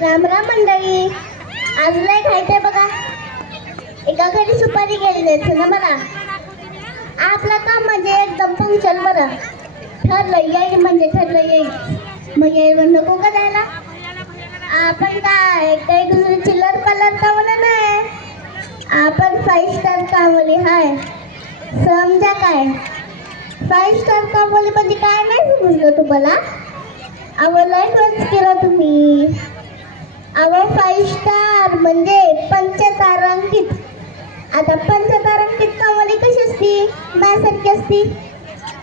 राम राम मंडळी. आज लय खायचंय बघा. एका घरी सुपारी गेली ना मला. आपलं काम म्हणजे एकदम पंक्चर. बरं ठरलं येईल म्हणजे ठरलं येईल. मग येईल नको का जायला. आपण काय काही दुसरी चिल्लर पल्लर कामला नाही. आपण 5 स्टार कामली हाय. समजा काय 5 स्टार कामली म्हणजे काय नाही समजलं तुम्हाला. आवडलाय खर्च केला तुम्ही. अव 5 स्टार म्हणजे पंचतारांकित. आता पंचतारांकित कामवाली कशी असती. माझ्यासारखी असती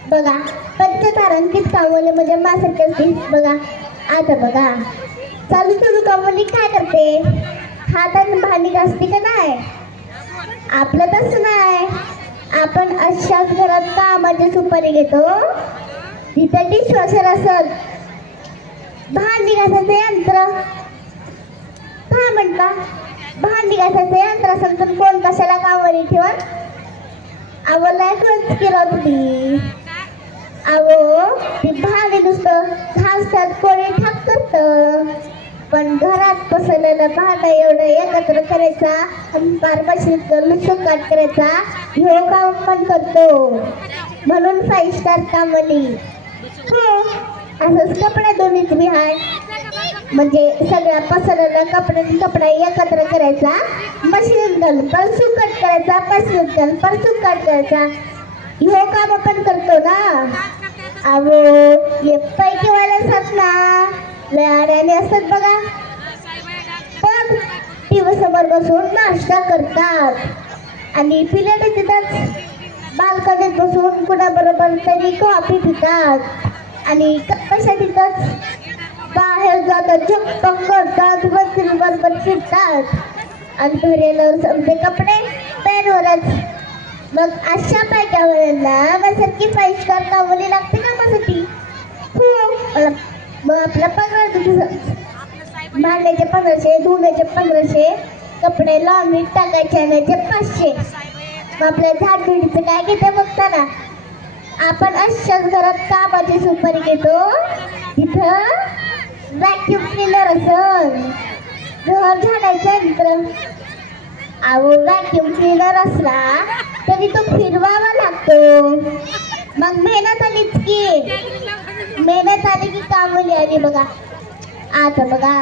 बघा. पंचतारांकित कामवाली म्हणजे माझ्यासारखी असती बघा. आता बघा चालू कामवाली काय करते. हाताने भांडी घासते का नाही. आपलं तसं नाही. आपण अशाच घरात कामाची सुपारी घेतो. तिथं डिशवॉशर असत. भांडी घासायचं यंत्र. का म्हणता भांडी घासायचं यंत्र असेल तर कोण कशाला कामवाली ठेवत. आवडलाय खर्च केला तुम्ही. अहो ती भांडी नुसतं घासतात कोणी ठाक करत. पण घरात पसरलेलं भांडं एवढं एकत्र करायचा आणि पारपाशीत सुकाट करायचा ह्यो काम पण करतो. म्हणून 5 स्टार कामवाली. हो असंच कपडे दोन्हीच बी हाय. म्हणजे सगळ्या पसरलेला कपडा एकत्र करायचा. मशीन घालून पण सुकट करायचा. मशीन घालून पण सुकट करायचा. ह्यो काम आपण करतो ना. अहो हे पैकीवाले असतात ना लय आड्याने असतात बघा. पण टीव्ही समोर बसून नाश्ता करतात आणि पिलेले तिथंच बाल्कनीत बसून कुणाबरोबर तरी कॉफी पितात आणि कप्पाशा तिथंच बाहेर जातात. झप्प करतात बरोबर फिरतात आणि घरेलं समजे कपडे पॅनवरच. मग अशा पैक्यावरला माझ्यासारखी 5 स्टार कामवाली लागते का माझ्यासाठी. हो मग आपला पगार भांड्याचे 1500 धुण्याचे 1500 कपडे लॉन्ड्रीत टाकायचे आणायचे 500. मग आपल्या झाडझुडीचं काय घेते बघता ना. आपण अशाच घरात कामाची सुपारी घेतो. तिथं व्हॅक्यूम क्लीनर असल. घर झाडायचं यंत्र. अहो व्हॅक्यूम क्लीनर असला तरी तो फिरवावा लागतो. मग मेहनत आलीच की. मेहनत आली की कामवाली आली बघा. आता बघा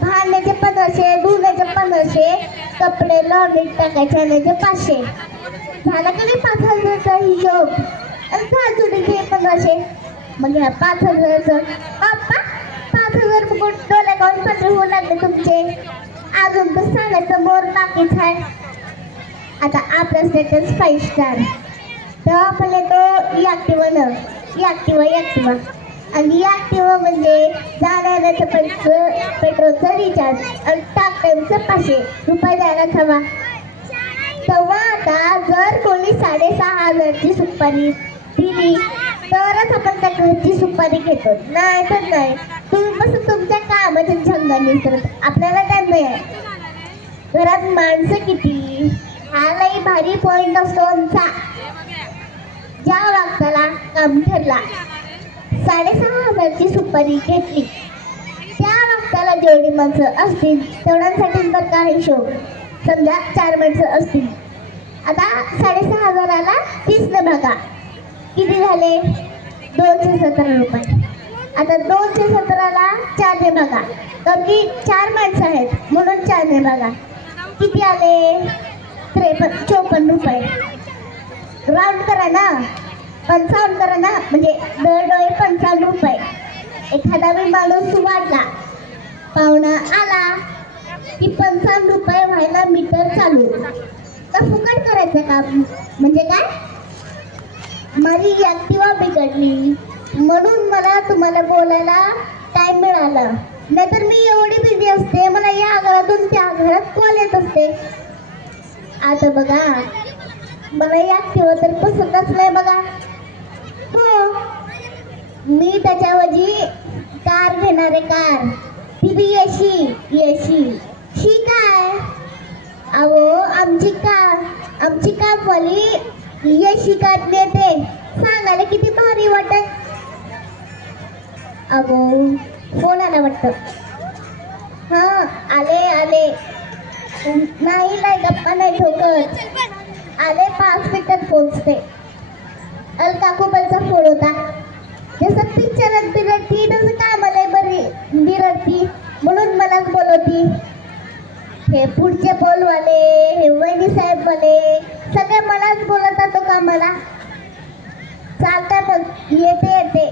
भांड्याचे 1500 धुण्याचे 1500 कपडे लॉन्ड्रीत टाकायचे आणायचे 500. झाला कधी 5000चा हिशोब. आणि झाडझुडीचे 1500. मग ह्या 5000चं बाप्पा 5000 फुकट डोळे गाऊन पत्र होऊ लागले तुमचे. अजून तर सांगायचं मोर बाकीच आहे. आता आपला स्टेटस 5 स्टार. तर आपण येतो ॲक्टिवानं. ॲक्टिवा आणि ॲक्टिवा म्हणजे जाण्याचं पेट्रोलचं रिचार्ज आणि टाक टाईमचं 500 रुपये द्यायला हवा. तेव्हा आता जर कोणी 6500ची सुपारी दिली तरच आपण त्या घरची सुपारी घेतो. नाही तर नाही. तुम्ही बस तुमच्या कामाच्या झंगाने करत. आपल्याला काय नाही. घरात माणसं किती हा लई भारी पॉइंट असतो आमचा. ज्या वागताला काम ठरला 6500ची सुपारी घेतली त्या वागताला जेवढी माणसं असतील तेवढ्यांसाठी बरं का हिशोब. समजा 4 माणसं असतील. आता 6500ला 30 न बघा किती झाले 217 रुपये. आता 217ला 4 ने बघा तर की 4 माणसं आहेत म्हणून 4 ने बघा किती आले 54 रुपये. राऊंड करा ना 55 करा ना म्हणजे दर डोळे 55 रुपये. एखादा बी माणूस वाढला पाहुणा आला की 55 रुपये व्हायला मीटर चालू. तर फुकट करायचं काम म्हणजे काय. माझी ॲक्टिवा बिघडली म्हणून मला तुम्हाला बोलायला टाइम मिळाला. नाहीतर मी एवढी बिझी असते. मला या घरातून त्या घरात कॉल येत असते. आता बघा मला ॲक्टिवा तर पसंतच नाही बघा. हो मी त्याच्याऐवजी कार घेणार आहे. कार ती बी एसी शी काय. अहो आमची कामवाली एसी काढली येते सांगायला किती भारी वाटत. अगो फोन आला वाटतं. हा आले आले नाही नाही गप्पा नाही ठोकत आले 5 मिनिटात पोहोचते काकूबाईचा फोन होता जसं पिक्चरात बिरडती तसं कामाला बरी बिरडती म्हणून मलाच बोलवती हे पुढचे बोलवाले हे वहिनी साहेब वाले सगळे मलाच बोलवतात तो कामाला चालतं मग येते येते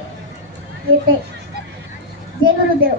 येते जय गुरुदेव